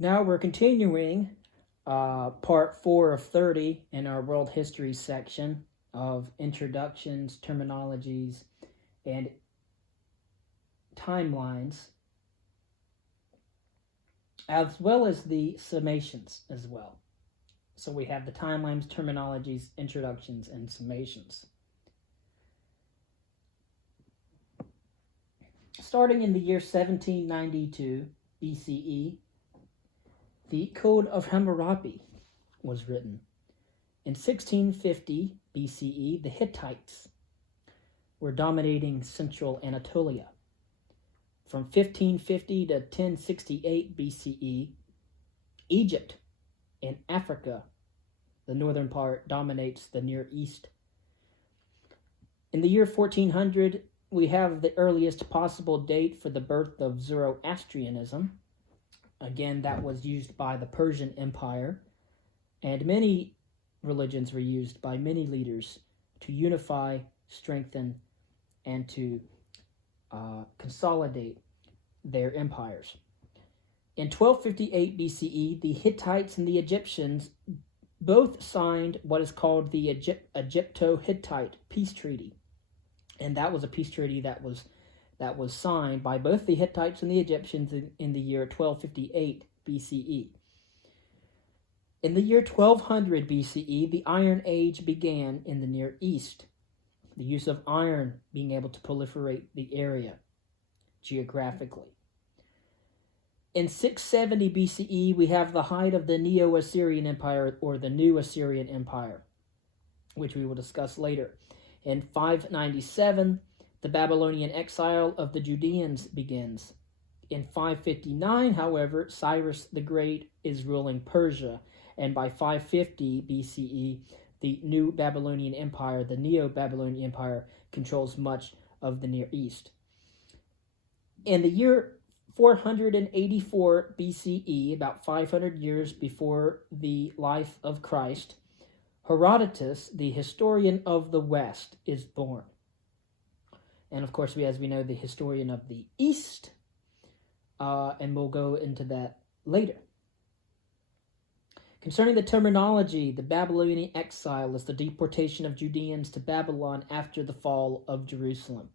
Now we're continuing part 4 of 30 in our world history section of introductions, terminologies, and timelines, as well as the summations as well. So we have the timelines, terminologies, introductions, and summations. Starting in the year 1792 BCE, the Code of Hammurabi was written. In 1650 BCE, the Hittites were dominating central Anatolia. From 1550 to 1068 BCE, Egypt in Africa, the northern part, dominates the Near East. In the year 1400, we have the earliest possible date for the birth of Zoroastrianism. Again, that was used by the Persian Empire, and many religions were used by many leaders to unify, strengthen, and to consolidate their empires. In 1258 BCE, the Hittites and the Egyptians both signed what is called the Egypto-Hittite Peace Treaty, and that was a peace treaty that was signed by both the Hittites and the Egyptians in the year 1258 BCE. In the year 1200 BCE, the Iron Age began in the Near East, the use of iron being able to proliferate the area geographically. In 670 BCE, we have the height of the Neo-Assyrian Empire, or the New Assyrian Empire, which we will discuss later. In 597, the Babylonian exile of the Judeans begins. In 559, however, Cyrus the Great is ruling Persia, and by 550 BCE, the New Babylonian Empire, the Neo-Babylonian Empire, controls much of the Near East. In the year 484 BCE, about 500 years before the life of Christ, Herodotus, the historian of the West, is born. And of course, as we know, the historian of the East, and we'll go into that later. Concerning the terminology, the Babylonian exile is the deportation of Judeans to Babylon after the fall of Jerusalem.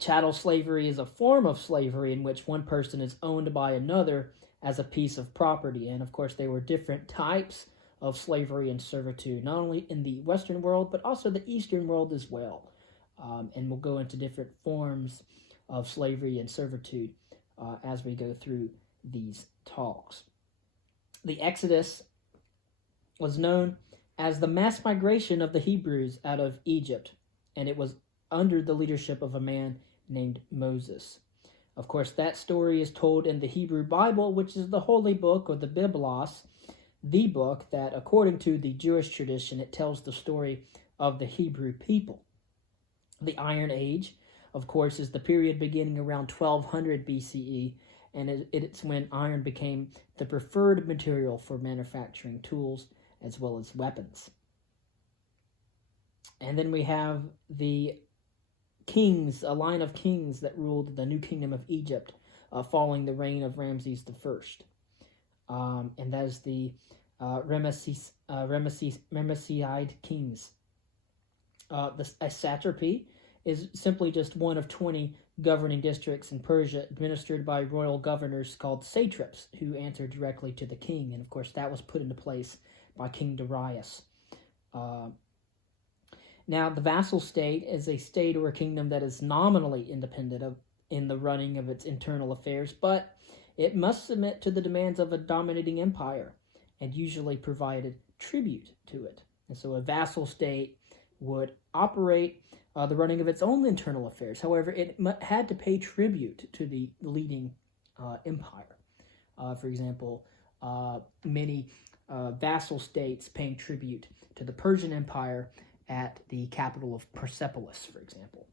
Chattel slavery is a form of slavery in which one person is owned by another as a piece of property. And of course, there were different types of slavery and servitude, not only in the Western world, but also the Eastern world as well. And we'll go into different forms of slavery and servitude as we go through these talks. The Exodus was known as the mass migration of the Hebrews out of Egypt, and it was under the leadership of a man named Moses. Of course, that story is told in the Hebrew Bible, which is the holy book, or the Biblos, the book that, according to the Jewish tradition, it tells the story of the Hebrew people. The Iron Age, of course, is the period beginning around 1200 BCE, and it's when iron became the preferred material for manufacturing tools as well as weapons. And then we have the kings, a line of kings that ruled the new kingdom of Egypt following the reign of Ramses I. And that is the Ramesside kings. A satrapy is simply just one of 20 governing districts in Persia administered by royal governors called satraps, who answered directly to the king. And of course, that was put into place by King Darius. Now, the vassal state is a state or a kingdom that is nominally independent in the running of its internal affairs, but it must submit to the demands of a dominating empire and usually provided tribute to it. And so a vassal state would operate the running of its own internal affairs. However, it had to pay tribute to the leading empire. For example, many vassal states paying tribute to the Persian Empire at the capital of Persepolis, for example.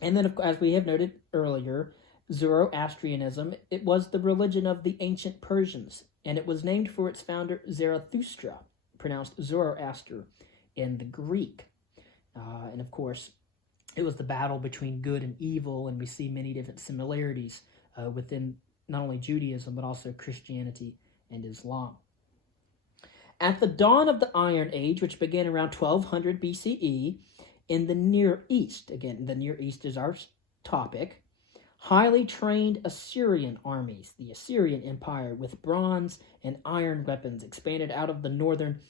And then, as we have noted earlier, Zoroastrianism, it was the religion of the ancient Persians, and it was named for its founder Zarathustra, pronounced Zoroaster in the Greek. And of course, it was the battle between good and evil, and we see many different similarities within not only Judaism, but also Christianity and Islam. At the dawn of the Iron Age, which began around 1200 BCE, in the Near East, again, the Near East is our topic, highly trained Assyrian armies, the Assyrian Empire, with bronze and iron weapons, expanded out of the northern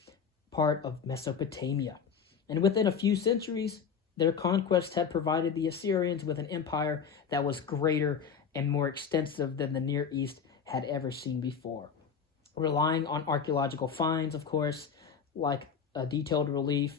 part of Mesopotamia. And within a few centuries, their conquest had provided the Assyrians with an empire that was greater and more extensive than the Near East had ever seen before. Relying on archaeological finds, of course, like a detailed relief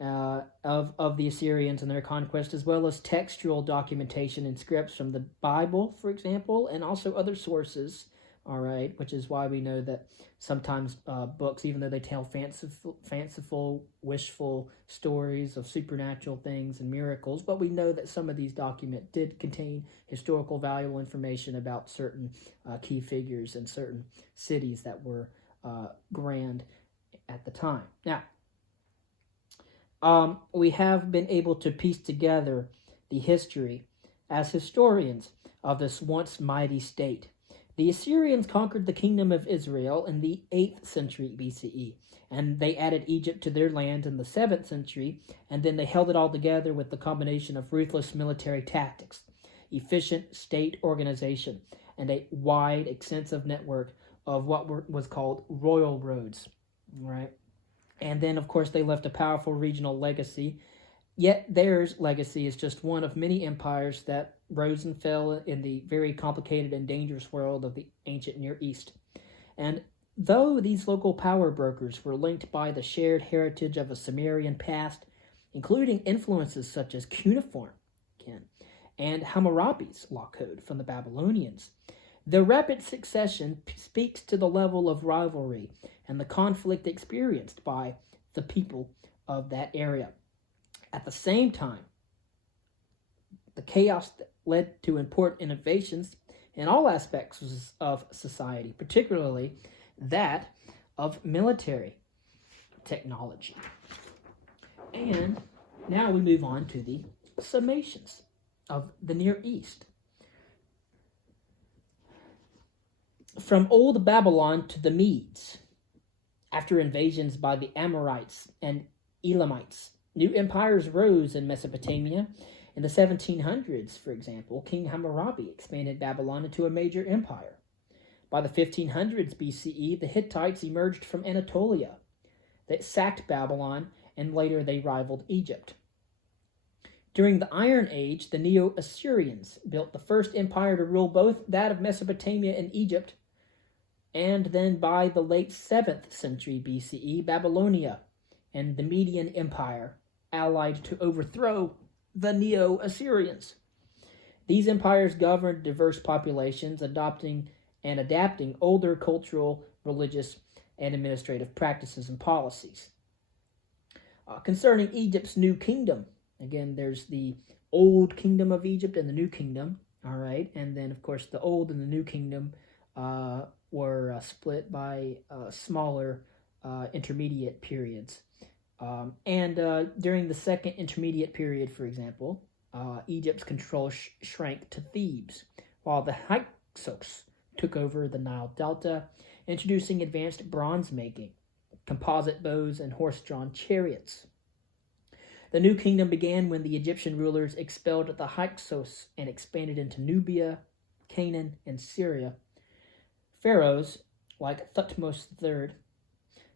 of the Assyrians and their conquest, as well as textual documentation and scripts from the Bible, for example, and also other sources, all right, which is why we know that sometimes books, even though they tell fanciful, wishful stories of supernatural things and miracles, but we know that some of these documents did contain historical valuable information about certain key figures and certain cities that were grand at the time. Now, we have been able to piece together the history as historians of this once mighty state. The Assyrians conquered the kingdom of Israel in the 8th century BCE, and they added Egypt to their land in the 7th century, and then they held it all together with the combination of ruthless military tactics, efficient state organization, and a wide, extensive network of what was called royal roads, right? And then, of course, they left a powerful regional legacy. Yet theirs legacy is just one of many empires that rose and fell in the very complicated and dangerous world of the ancient Near East. And though these local power brokers were linked by the shared heritage of a Sumerian past, including influences such as cuneiform and Hammurabi's law code from the Babylonians, their rapid succession speaks to the level of rivalry and the conflict experienced by the people of that area. At the same time, the chaos that led to important innovations in all aspects of society, particularly that of military technology. And now we move on to the summations of the Near East. From Old Babylon to the Medes, after invasions by the Amorites and Elamites, new empires rose in Mesopotamia. In the 1700s, for example, King Hammurabi expanded Babylon into a major empire. By the 1500s BCE, the Hittites emerged from Anatolia. They sacked Babylon, and later they rivaled Egypt. During the Iron Age, the Neo-Assyrians built the first empire to rule both that of Mesopotamia and Egypt. And then by the late 7th century BCE, Babylonia and the Median Empire allied to overthrow the Neo-Assyrians. These empires governed diverse populations, adopting and adapting older cultural, religious, and administrative practices and policies. Concerning Egypt's new kingdom, again, there's the old kingdom of Egypt and the new kingdom, all right? And then, of course, the old and the new kingdom were split by smaller intermediate periods. During the second intermediate period, for example, Egypt's control shrank to Thebes, while the Hyksos took over the Nile Delta, introducing advanced bronze making, composite bows, and horse-drawn chariots. The new kingdom began when the Egyptian rulers expelled the Hyksos and expanded into Nubia, Canaan, and Syria. Pharaohs, like Thutmose III,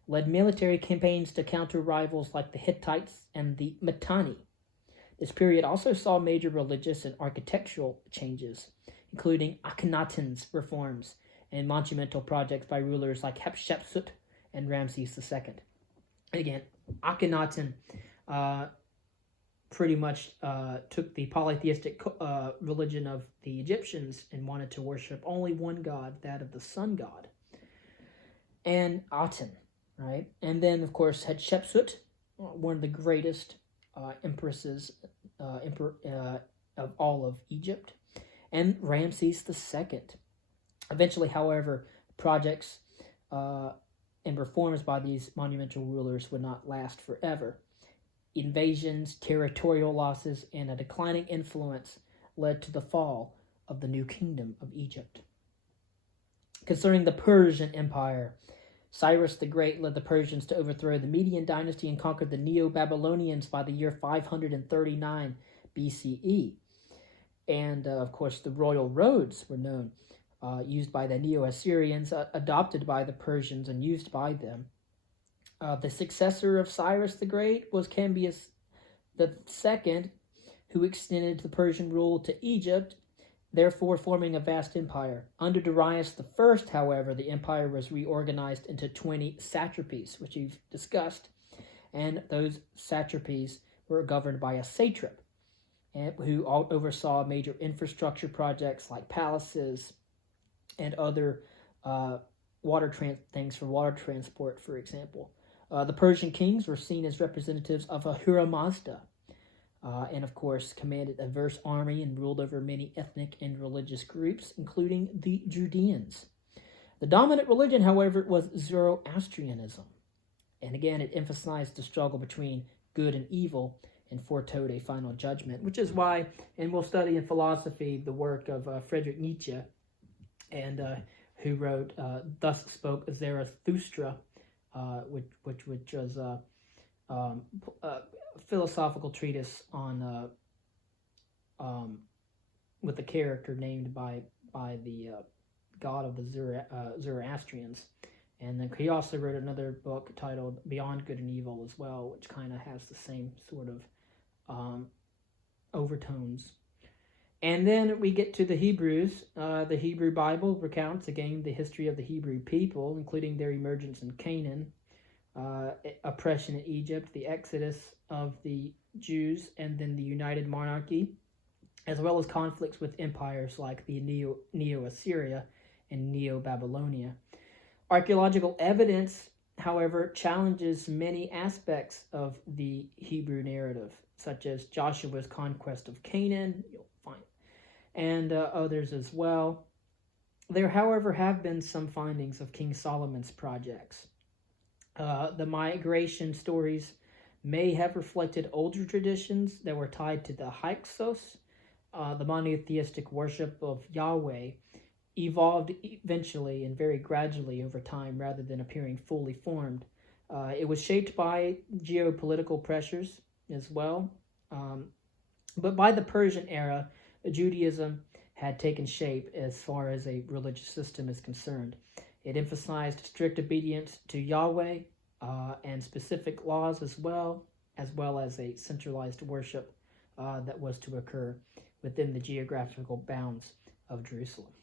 led military campaigns to counter rivals like the Hittites and the Mitanni. This period also saw major religious and architectural changes, including Akhenaten's reforms and monumental projects by rulers like Hatshepsut and Ramses II. Again, Akhenaten pretty much took the polytheistic religion of the Egyptians and wanted to worship only one god, that of the sun god, and Aten, right? And then, of course, Hatshepsut, one of the greatest empresses of all of Egypt, and Ramses II. Eventually, however, projects and reforms by these monumental rulers would not last forever. Invasions, territorial losses, and a declining influence led to the fall of the new kingdom of Egypt. Concerning the Persian Empire, Cyrus the Great led the Persians to overthrow the Median dynasty and conquered the Neo-Babylonians by the year 539 BCE. And, of course, the royal roads were known, used by the Neo-Assyrians, adopted by the Persians and used by them. The successor of Cyrus the Great was Cambyses II, who extended the Persian rule to Egypt, therefore forming a vast empire. Under Darius I, however, the empire was reorganized into 20 satrapies, which we've discussed, and those satrapies were governed by a satrap, who oversaw major infrastructure projects like palaces and other things for water transport, for example. The Persian kings were seen as representatives of Ahura Mazda, and of course commanded a diverse army and ruled over many ethnic and religious groups, including the Judeans. The dominant religion, however, was Zoroastrianism, and again it emphasized the struggle between good and evil and foretold a final judgment, which is why, and we'll study in philosophy the work of Friedrich Nietzsche, and who wrote Thus Spoke Zarathustra, which was a philosophical treatise on with a character named by the god of the Zoroastrians. And then he also wrote another book titled Beyond Good and Evil as well, which kind of has the same sort of overtones. And then we get to the Hebrews. The Hebrew Bible recounts again the history of the Hebrew people, including their emergence in Canaan, oppression in Egypt, the exodus of the Jews, and then the United Monarchy, as well as conflicts with empires like the Neo-Assyria and Neo-Babylonia. Archaeological evidence, however, challenges many aspects of the Hebrew narrative, such as Joshua's conquest of Canaan, you'll find, and others as well. There, however, have been some findings of King Solomon's projects. The migration stories may have reflected older traditions that were tied to the Hyksos. The monotheistic worship of Yahweh evolved eventually and very gradually over time rather than appearing fully formed. It was shaped by geopolitical pressures as well. But by the Persian era, Judaism had taken shape as far as a religious system is concerned. It emphasized strict obedience to Yahweh and specific laws as well as a centralized worship that was to occur within the geographical bounds of Jerusalem.